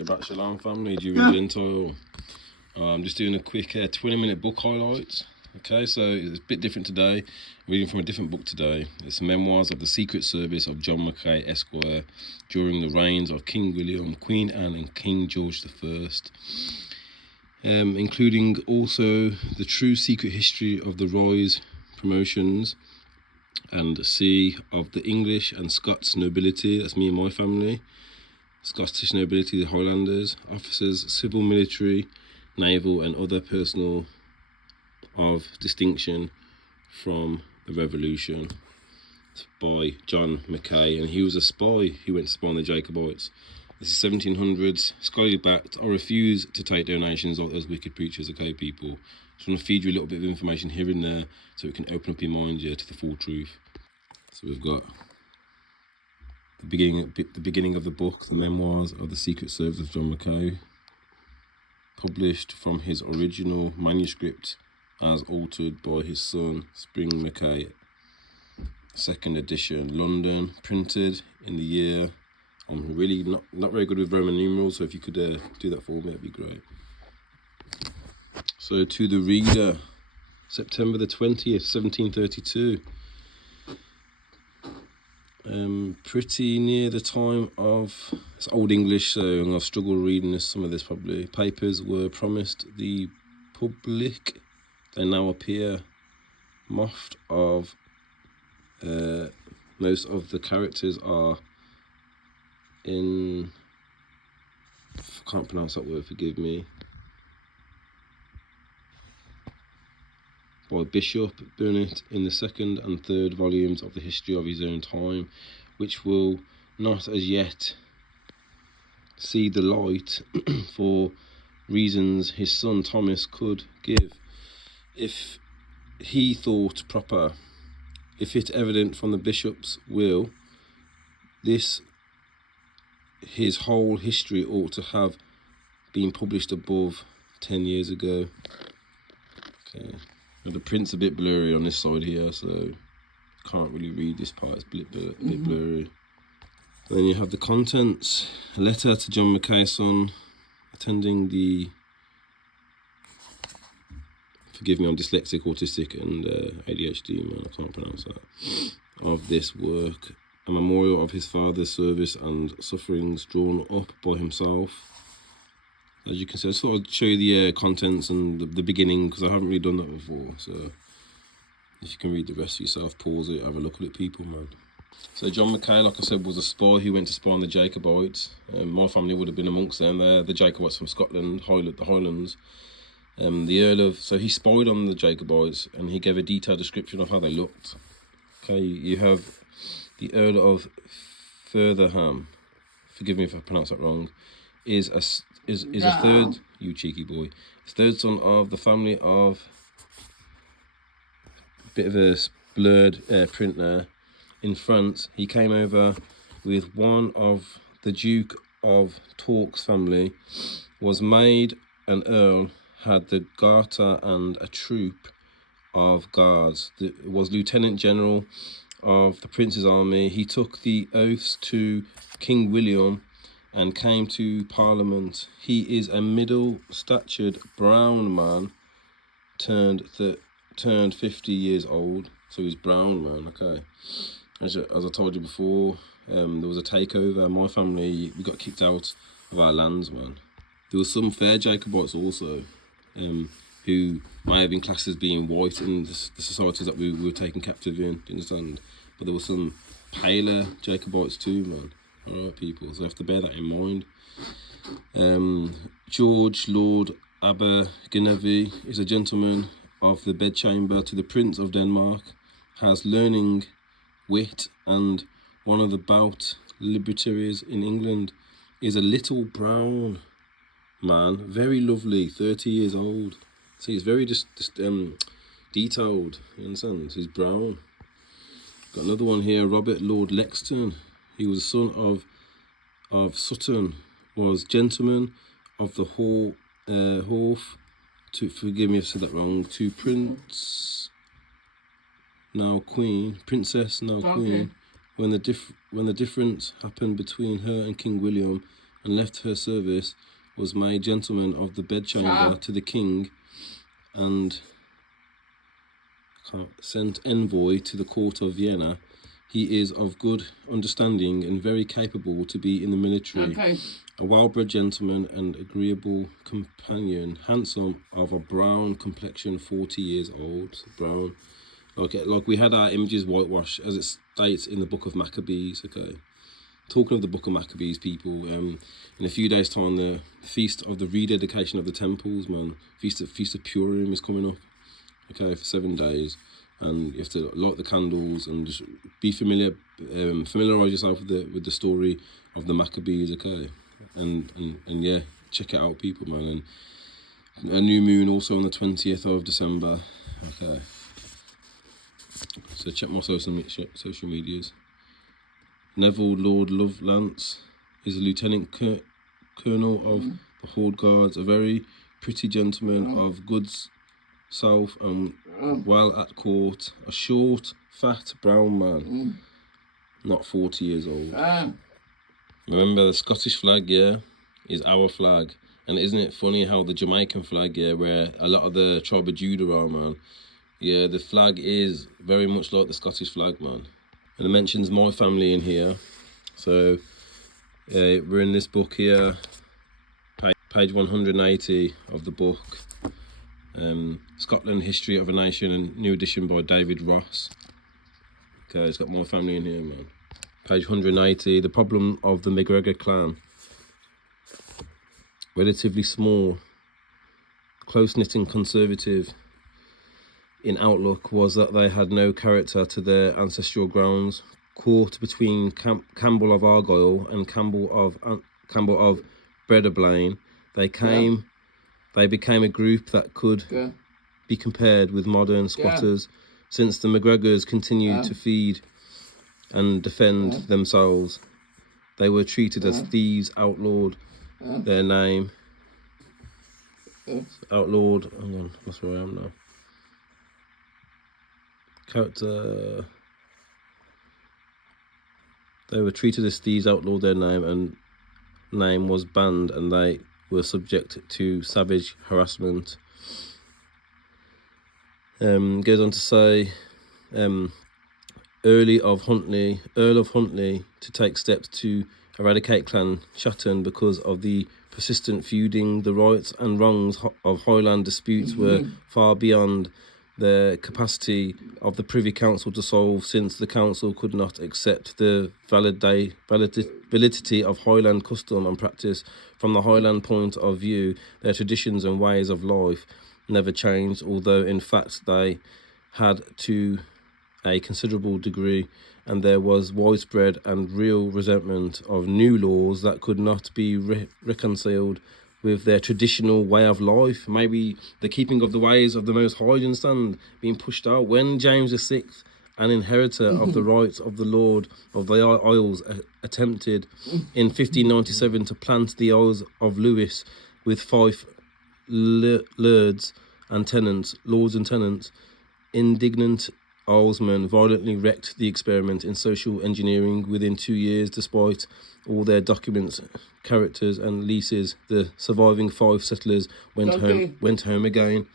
Shabbat shalom family, Jew and Gentile. I'm just doing a quick 20-minute book highlights. Okay, so it's a bit different today. Reading from a different book today. It's memoirs of the Secret Service of John Mackay, Esquire, during the reigns of King William, Queen Anne and King George I. Including also the true secret history of the rise, promotions and sea of the English and Scots nobility, that's me and my family, Scottish nobility, the Highlanders, officers, civil, military, naval and other personnel of distinction from the Revolution. It's by John Mackay, and he was a spy. He went to spy on the Jacobites. This is 1700s, scholarly backed. I refuse to take donations like those wicked preachers, okay, people? Just want to feed you a little bit of information here and there so it can open up your mind to the full truth. So we've got the beginning of the book, the memoirs of the Secret Service of John Mackay, published from his original manuscript as altered by his son, Spring Mackay. Second edition, London, printed in the year. I'm really not very good with Roman numerals, so if you could do that for me, that'd be great. So to the reader, September the 20th, 1732. Pretty near the time of, it's Old English, so I'm going to struggle reading some of this probably. Papers were promised the public. They now appear moffed of, most of the characters are in, I can't pronounce that word, forgive me, by Bishop Burnet in the second and third volumes of the history of his own time, which will not as yet see the light for reasons his son Thomas could give, if he thought proper. If it evident from the bishop's will, this his whole history ought to have been published above 10 years ago. Okay. Now the print's a bit blurry on this side here, so can't really read this part, it's a bit blurry. Then you have the contents. A letter to John Mackay, son, attending the, forgive me, I'm dyslexic, autistic and ADHD, man, I can't pronounce that, of this work. A memorial of his father's service and sufferings drawn up by himself. As you can see, I just thought I'd show you the contents and the beginning, because I haven't really done that before. So if you can read the rest for yourself, pause it, have a look at it, people, man. So John Mackay, like I said, was a spy who went to spy on the Jacobites. My family would have been amongst them there. The Jacobites from Scotland, the Highlands. The Earl of, so he spied on the Jacobites and he gave a detailed description of how they looked. Okay, you have the Earl of Furtherham, forgive me if I pronounce that wrong, is a third, you cheeky boy, third son of the family of, bit of a blurred print there, in France. He came over with one of the Duke of Torque's family, was made an earl, had the garter and a troop of guards, was lieutenant general of the prince's army. He took the oaths to King William and came to Parliament. He is a middle-statured brown man, turned 50 years old, so he's brown, man. Okay. As I told you before, there was a takeover. My family, we got kicked out of our lands, man. There was some fair Jacobites also, who may have been classed as being white in the societies that we were taken captive in, do you understand? But there were some paler Jacobites too, man. Alright, people, so you have to bear that in mind. George Lord Abergavenny is a gentleman of the bedchamber to the Prince of Denmark, has learning, wit, and one of the bout libertaries in England, is a little brown man, very lovely, 30 years old. See, he's very detailed, you understand? He's brown. Got another one here, Robert Lord Lexton. He was a son of Sutton, was gentleman of the Horf, to, forgive me if I said that wrong, to Princess, now Queen, when the difference happened between her and King William, and left her service, was made gentleman of the bedchamber to the king, and sent envoy to the court of Vienna. He is of good understanding and very capable to be in the military. A well-bred gentleman and agreeable companion, handsome, of a brown complexion, 40 years old. Brown, like we had our images whitewashed, as it states in the book of Maccabees. Okay, talking of the book of Maccabees, people, in a few days' time, the feast of the rededication of the temples, man, feast of Purim is coming up. Okay, for 7 days, and you have to light the candles and just be familiarize yourself with the story of the Maccabees. Okay, and yeah, check it out, people, man. And a new moon also on the 20th of December. Okay, so check my social medias. Neville Lord Lovelace is a lieutenant colonel of the Horde Guards, a very pretty gentleman of good self and well at court, a short, fat, brown man, not 40 years old. Remember, the Scottish flag, yeah, is our flag. And isn't it funny how the Jamaican flag, yeah, where a lot of the tribe of Judah are, man, yeah, the flag is very much like the Scottish flag, man. And it mentions my family in here. So we're in this book here, page 180 of the book. Scotland, History of a Nation, and new edition by David Ross. Okay, it's got my family in here, man. Page 180, the problem of the McGregor clan. Relatively small, close-knit and conservative in outlook, was that they had no character to their ancestral grounds. Caught between Campbell of Argyll and Campbell of Bredablain, they became a group that could be compared with modern squatters, since the McGregors continued to feed and defend themselves. They were treated as thieves, outlawed their name. Outlawed, hang on, that's where I am now. Character. They were treated as thieves, outlawed their name, and name was banned, and they were subject to savage harassment. Goes on to say, Earl of Huntly to take steps to eradicate Clan Shatton because of the persistent feuding. The rights and wrongs of Highland disputes were far beyond the capacity of the Privy Council to solve, since the council could not accept the validity of Highland custom and practice. From the Highland point of view, their traditions and ways of life never changed, although in fact they had to a considerable degree, and there was widespread and real resentment of new laws that could not be reconciled with their traditional way of life. Maybe the keeping of the ways of the Most High, you understand, being pushed out. When James VI, an inheritor of the rights of the Lord of the Isles, attempted in 1597 to plant the Isles of Lewis with 5 lords and tenants, indignant Islesmen violently wrecked the experiment in social engineering. Within 2 years, despite all their documents, characters and leases, the surviving 5 settlers went home again.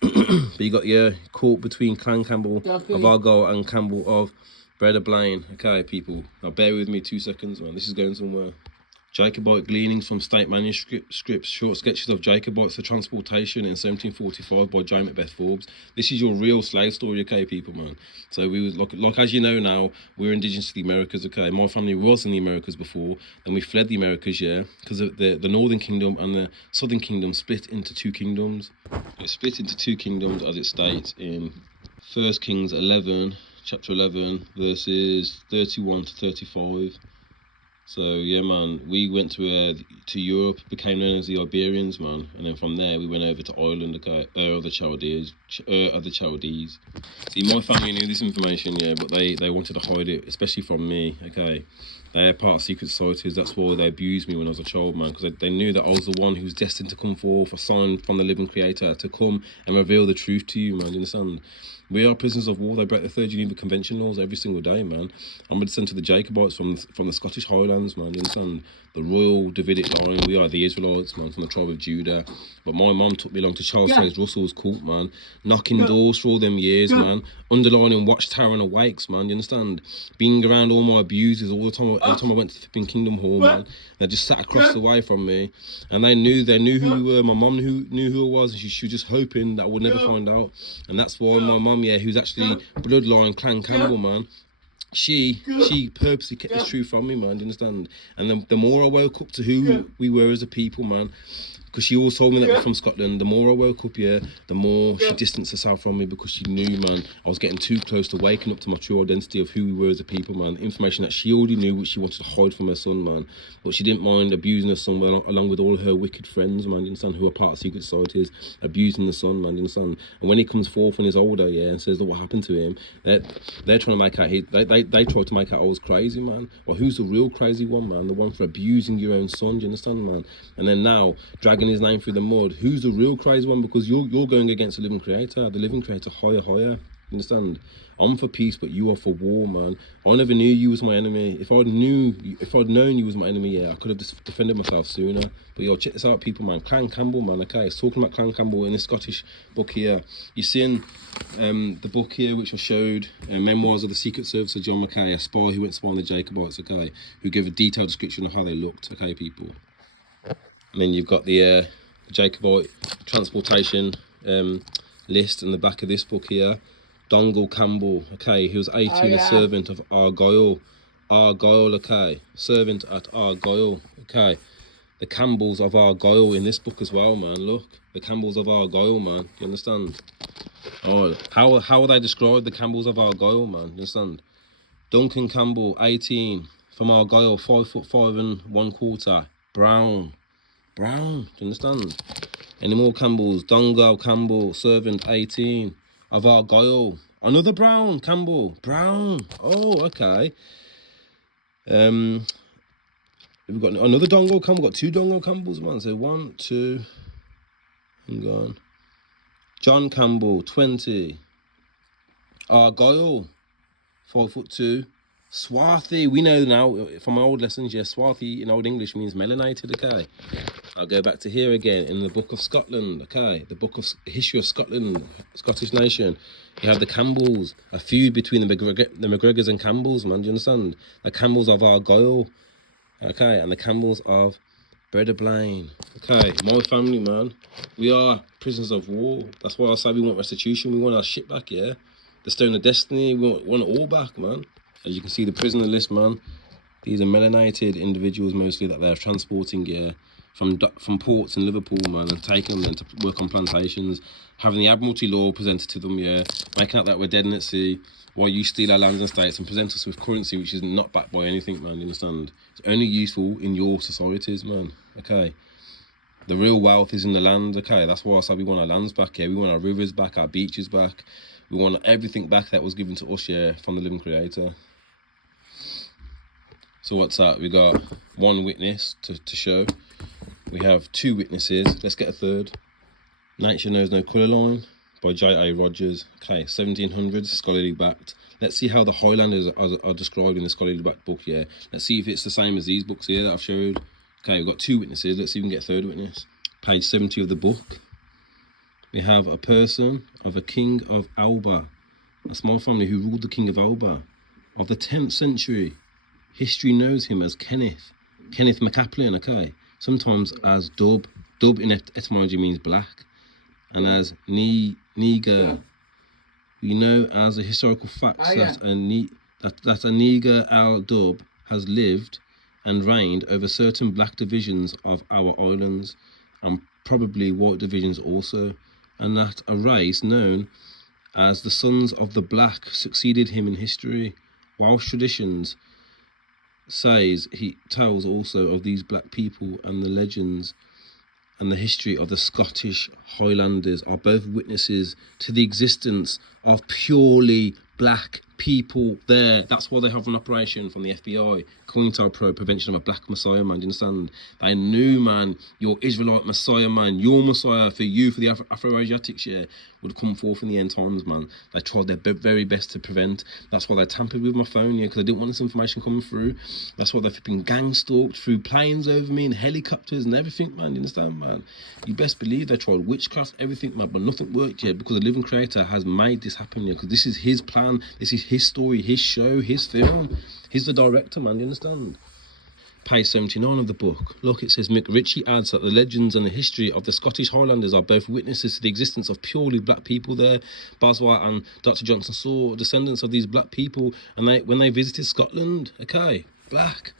But you got caught between Clan Campbell of Argyll and Campbell of Bredablain. Okay, people, now bear with me 2 seconds, man. This is going somewhere. Jacobite gleanings from state manuscripts, short sketches of Jacobites for transportation in 1745 by J. Macbeth Forbes. This is your real slave story, okay, people, man. So we was like as you know now, we're indigenous to the Americas, okay. My family was in the Americas before, then we fled the Americas, because the Northern Kingdom and the Southern Kingdom split into 2 kingdoms. It split into 2 kingdoms, as it states in 1 Kings 11, chapter 11, verses 31 to 35. So yeah, man, we went to Europe, became known as the Iberians, man, and then from there we went over to Ireland, okay, of the Chaldees. See, my family knew this information, but they wanted to hide it, especially from me, okay. They are part of secret societies. That's why they abused me when I was a child, man, because they knew that I was the one who was destined to come forth, a sign from the living Creator, to come and reveal the truth to you, man. You understand? We are prisoners of war. They break the 3rd Geneva Convention laws every single day, man. I'm a descendant of the Jacobites from the Scottish Highlands, man. You understand? the royal Davidic line. We are the Israelites, man, from the tribe of Judah. But my mum took me along to Charles Taze Russell's court, man, knocking doors for all them years, man, underlining Watchtower and Awakes, man, you understand? Being around all my abusers all the time. Every time I went to flipping Kingdom Hall, man, they just sat across the way from me, and they knew who we were. My mum knew who I was, and she was just hoping that I would never find out. And that's why my mum, who's actually bloodline Clan Campbell, man, she purposely kept this truth from me, man, do you understand? And the more I woke up to who we were as a people, man, because she always told me that we're from Scotland, the more I woke up, the more she distanced herself from me, because she knew, man, I was getting too close to waking up to my true identity of who we were as a people, man. Information that she already knew, which she wanted to hide from her son, man. But she didn't mind abusing her son, along with all her wicked friends, man, you understand, who are part of secret societies, abusing the son, man, you understand? And when he comes forth when he's older, and says that what happened to him, they're trying to make out, they tried to make out I was crazy, man. Well, who's the real crazy one, man? The one for abusing your own son, do you understand, man? And then now, dragging his name through the mud. Who's the real crazy one? Because you're going against the living creator. The living creator, higher. You understand? I'm for peace, but you are for war, man. I never knew you was my enemy. If I'd known you was my enemy, I could have defended myself sooner. But check this out, people, man. Clan Campbell, man. Okay, it's talking about Clan Campbell in this Scottish book here. You're seeing the book here, which I showed, Memoirs of the Secret Service of John Mackay, a spy who went spying the Jacobites. Okay, who gave a detailed description of how they looked. Okay, people. And then you've got the Jacobite transportation list in the back of this book here. Dongle Campbell, okay, he was 18, a servant of Argyll, okay, servant at Argyll, okay. The Campbells of Argyll in this book as well, man, look. The Campbells of Argyll, man, you understand? Oh, how are they described, the Campbells of Argyll, man, you understand? Duncan Campbell, 18, from Argyll, 5'5" 1/4, brown, do you understand? Any more Campbells? Dongle Campbell, servant, 18, of Argyll. Another brown Campbell, brown. Oh, okay. We've got another Dongle Campbell. Got two Dongle Campbells, man. So 1, 2. Hang on. John Campbell, 20. Argyll, 5'2". Swarthy, we know now from my old lessons, swarthy in Old English means melanated, okay. I'll go back to here again in the Book of Scotland, okay. The Book of History of Scotland, Scottish nation. You have the Campbells, a feud between the McGregors and Campbells, man, do you understand? The Campbells of Argyll, okay, and the Campbells of Blaine, okay. My family, man, we are prisoners of war. That's why I say we want restitution. We want our shit back, The Stone of Destiny, we want it all back, man. As you can see, the prisoner list, man, these are melanated individuals mostly that they're transporting, from ports in Liverpool, man, and taking them then to work on plantations, having the Admiralty law presented to them, making out that we're dead in at sea, while you steal our lands and states and present us with currency which is not backed by anything, man, you understand? It's only useful in your societies, man, okay? The real wealth is in the land, okay? That's why I said we want our lands back, we want our rivers back, our beaches back. We want everything back that was given to us, from the living creator. So what's that? We got one witness to show. We have two witnesses. Let's get a third. Nature Knows No Colour Line by J.A. Rogers. Okay, 1700s, scholarly backed. Let's see how the Highlanders are described in the scholarly backed book, Let's see if it's the same as these books here that I've showed. Okay, we've got two witnesses. Let's see if we can get a third witness. Page 70 of the book. We have a person of a king of Alba. That's my family who ruled the king of Alba of the 10th century. History knows him as Kenneth MacAplan, okay? Sometimes as Dub. Dub in etymology means black. And as Niger. We know as a historical fact that a Niger al-Dub has lived and reigned over certain black divisions of our islands, and probably white divisions also, and that a race known as the Sons of the Black succeeded him in history. Welsh traditions he tells also of these black people, and the legends and the history of the Scottish Highlanders are both witnesses to the existence of purely black people there. That's why they have an operation from the FBI, COINTELPRO, prevention of a black Messiah, man. Do you understand? They knew, man, your Israelite Messiah, man, your Messiah for you, for the Afro-Asiatics, yeah, would come forth in the end times, man. They tried their very best to prevent. That's why they tampered with my phone, yeah, because they didn't want this information coming through. That's why they've been gang stalked through planes over me and helicopters and everything, man. You understand, man? You best believe they tried witchcraft, everything, man, but nothing worked yet, because the living creator has made this happen, yeah, because this is his plan, this is his story, his show, his film. He's the director, man. You understand? Page 79 of the book. Look, it says, McRitchie adds that the legends and the history of the Scottish Highlanders are both witnesses to the existence of purely black people there. Boswell and Dr. Johnson saw descendants of these black people, and when they visited Scotland, okay, black.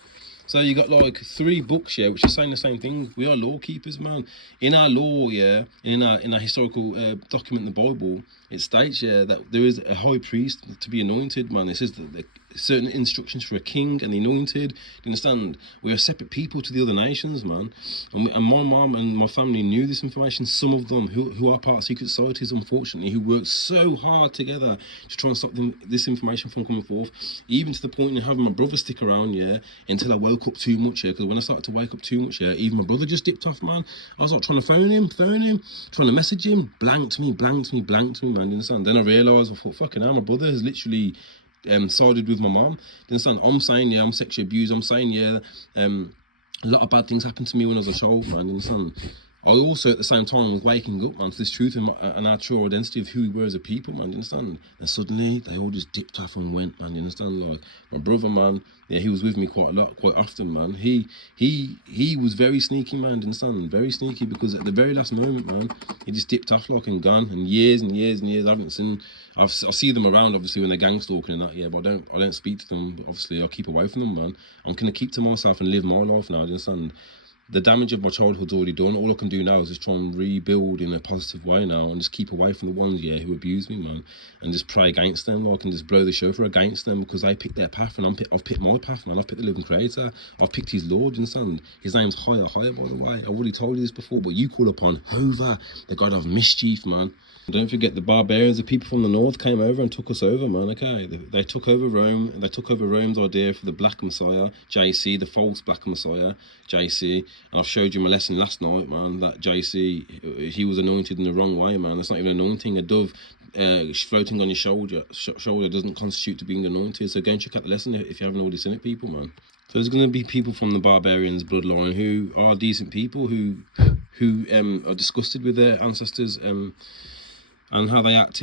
So you got like 3 books, yeah, which are saying the same thing. We are law keepers, man. In our law, yeah, in our historical document, the Bible, it states, yeah, that there is a high priest to be anointed, man. It says that certain instructions for a king and the anointed. You understand? We are separate people to the other nations, man. And my mom and my family knew this information. Some of them who are part of secret societies, unfortunately, who worked so hard together to try and stop this information from coming forth, even to the point of having my brother stick around, yeah, until I woke up too much, yeah, because when I started to wake up too much, yeah, even my brother just dipped off, man. I was like trying to phone him, trying to message him, blanked me, man. You understand? Then I realised, I thought, fucking hell, my brother has literally sided with my mom. You understand? I'm saying, yeah, I'm sexually abused. I'm saying, yeah, a lot of bad things happened to me when I was a child, man. You understand? I also, at the same time, was waking up, man, to this truth and our true identity of who we were as a people, man. You understand? And suddenly, they all just dipped off and went, man. You understand? Like, my brother, man, yeah, he was with me quite often, man. He was very sneaky, man. You understand? Very sneaky, because at the very last moment, man, he just dipped off like and gone. And years, I haven't seen. I see them around, obviously, when they're gang stalking and that, yeah, but I don't speak to them. But obviously, I keep away from them, man. I'm gonna keep to myself and live my life now. You understand? The damage of my childhood's already done. All I can do now is just try and rebuild in a positive way now, and just keep away from the ones, yeah, who abuse me, man, and just pray against them, like, and just blow the shofar against them, because they picked their path, and I've picked my path, man. I've picked the living creator. I've picked his Lord, you understand? His name's higher, by the way. I've already told you this before, but you call upon Hova, the God of mischief, man. And don't forget, the barbarians, the people from the north, came over and took us over, man. Okay, they took over Rome. They took over Rome's idea for the Black Messiah, JC, the false Black Messiah, JC. And I've showed you my lesson last night, man. That JC, he was anointed in the wrong way, man. That's not even anointing. A dove floating on your shoulder doesn't constitute to being anointed. So go and check out the lesson if you haven't already seen it, people, man. So there's going to be people from the barbarians' bloodline who are decent people, who are disgusted with their ancestors and how they acted.